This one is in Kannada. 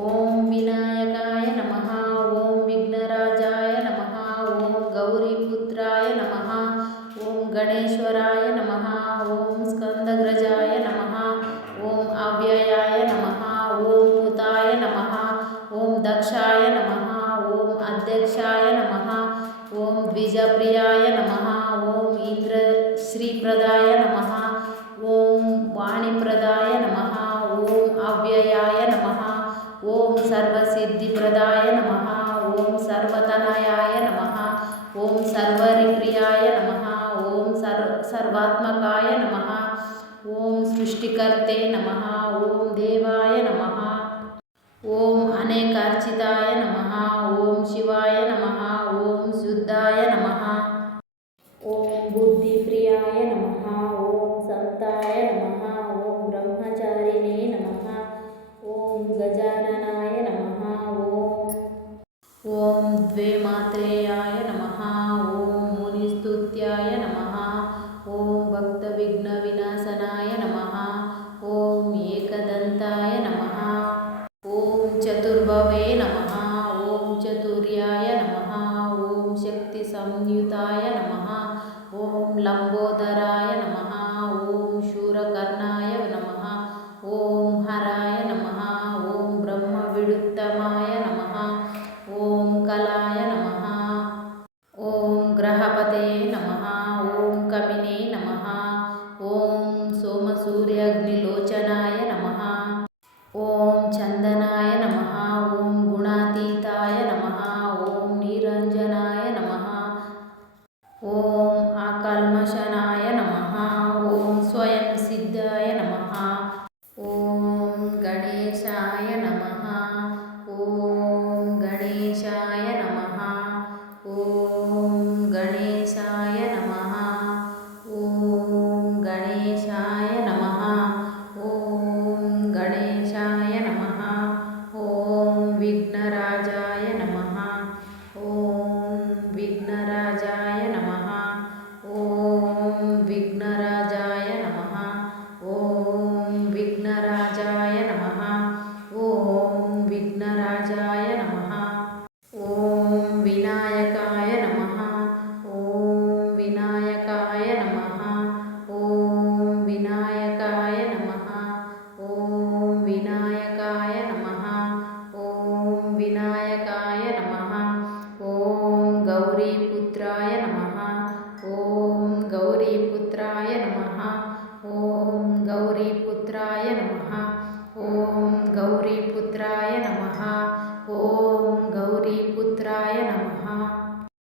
ಓಂ ವಿನಾಯಕಾಯ ನಮಃ. ಓಂ ವಿಘ್ನರಾಜಾಯ ನಮಃ. ಓಂ ಗೌರಿಪುತ್ರಾಯ ನಮಃ. ಓಂ ಗಣೇಶ್ವರಾಯ ನಮಃ. ಓಂ ಸ್ಕಂದಗ್ರಜಾಯ ನಮಃ. ಓಂ ಅವ್ಯಯಾಯ ನಮಃ. ಓಂ ಹುತಾಯ ನಮಃ. ಓಂ ದಕ್ಷಾಯ ನಮಃ. ಓಂ ಅಧ್ಯಕ್ಷಾಯ ನಮಃ. ಓಂ ದ್ವಿಜಪ್ರಿಯಾಯ ನಮಃ. ಓಂ ಇಂದ್ರಶ್ರೀಪ್ರದಾಯ ನಮಃ. ಓಂ ವಾಣಿಪ್ರದಾಯ ನಮಃ. ಓಂ ಅವ್ಯಯಾಯ ನಮಃ. ಓಂ ಸರ್ವಸಿದ್ಧಿಪ್ರದಾಯ ನಮಃ. ಓಂ ಸರ್ವತನಯಾಯ ನಮಃ. ಓಂ ಸರ್ವರಿಪ್ರಿಯಾಯ ನಮಃ. ಓಂ ಸರ್ವಾತ್ಮಕಾಯ ನಮಃ. ಓಂ ಸೃಷ್ಟಿಕರ್ತೆ ನಮಃ. ಓಂ ದೇವಾಯ ನಮಃ. ಓಂ ಅನೇಕಾರ್ಚಿತಾಯ ನಮಃ. ಓಂ ಶಿವಾಯ ನಮಃ. ಓಂ ಶುದ್ಧಾಯ ನಮಃ. ಓಂ ಬುದ್ಧಿಪ್ರಿಯಾಯ ನಮಃ. ಓಂ ಸಂತಾಯ ನಮಃ. ಓಂ ಬ್ರಹ್ಮಚಾರಿಣೇ ನಮಃ. ಓಂ ಗಜಾನನಾಯ ನಮಃ. ಓಂ ದ್ವೇಮಾತ್ರೇಯಾಯ ನಮಃ. ಓಂ ಮುನಿಸ್ತುತ್ಯಾಯ ನಮಃ. ಓಂ ಭಕ್ತವಿಘ್ನವಿನಾಶನಾಯ ನಮಃ. ಓಂ ಏಕದಂತಾಯ ನಮಃ. ಓಂ ಚತುರ್ಭುವೇ ನಮಃ. ಓಂ ಚತುರ್ಯಾಯ ನಮಃ. ಓಂ ಶಕ್ತಿಸಂಯುತಾಯ ನಮಃ. ಓಂ ಲಂಬೋದರಾಯ ನಮಃ. ಓಂ ಶೂರಕರ್ಣಾಯ ನಮಃ. ಓಂ ಹರಾಯ ನಮಃ. ಓಂ ಬ್ರಹ್ಮವಿಡುತ್ತಮಾಯ ನಮಃ. ಓಂ ಕಲಾಯ ನಮಃ. ಓಂ ಗ್ರಹಪತೆ ನಮಃ. ಓಂ ಕಮಿನೇ ನಮಃ. ಓಂ ಸೋಮಸೂರ್ಯಾಗ್ನಿಲೋಚನಾಯ ನಮಃ. ಓಂ ಚಂದನಾಯ ನಮಃ. ಓಂ ಗುಣಾತೀತಾಯ ನಮಃ. ಓಂ ನಿರಂಜನಾಯ ನಮಃ. ಓಂ ಅಕಲ್ಮಷನಾಯ ನಮಃ. ಓಂ ಸ್ವಯಂ ಸಿದ್ಧಾಯ ನಮಃ. ಓಂ ಗಣೇಶಾಯ ನಮಃ. ಓಂ ಗಣೇಶಾಯ ನಮಃ. ಓಂ ಗಣೇಶಾಯ ನಮಃ. ಓಂ ಗಣೇಶಾಯ ನಮಃ. ಓಂ ಗಣೇಶಾಯ ನಮಃ. ಓಂ ವಿಘ್ನರಾಜಾಯ ನಮಃ. ಓಂ ವಿಘ್ನರಾಜಾಯ ನಮಃ. ಓಂ ವಿಘ್ನರಾಜಾಯ ನಮಃ. ಓಂ ವಿಘ್ನರಾಜಾಯ ನಮಃ. ಓಂ ವಿಘ್ನರಾಜಾಯ ನಮಃ. ಓಂ ವಿನಾಯಕಾಯ ನಮಃ. ಓಂ ವಿನಾಯಕಾಯ ನಮಃ. ಓಂ ವಿನಾಯಕಾಯ ನಮಃ. ಓಂ ವಿನಾಯಕಾಯ ನಮಃ. ಓಂ ವಿನಾಯಕಾಯ ನಮಃ. ಓಂ ಗೌರಿಪುತ್ರಾಯ ನಮಃ. ಓಂ ಗೌರಿಪುತ್ರಾಯ ನಮಃ. ಓಂ ಗೌರಿಪುತ್ರಾಯ ನಮಃ. ಓಂ ಗೌರಿಪುತ್ರಾಯ ನಮಃ. ಓಂ